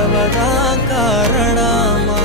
வரவதா காரணமா?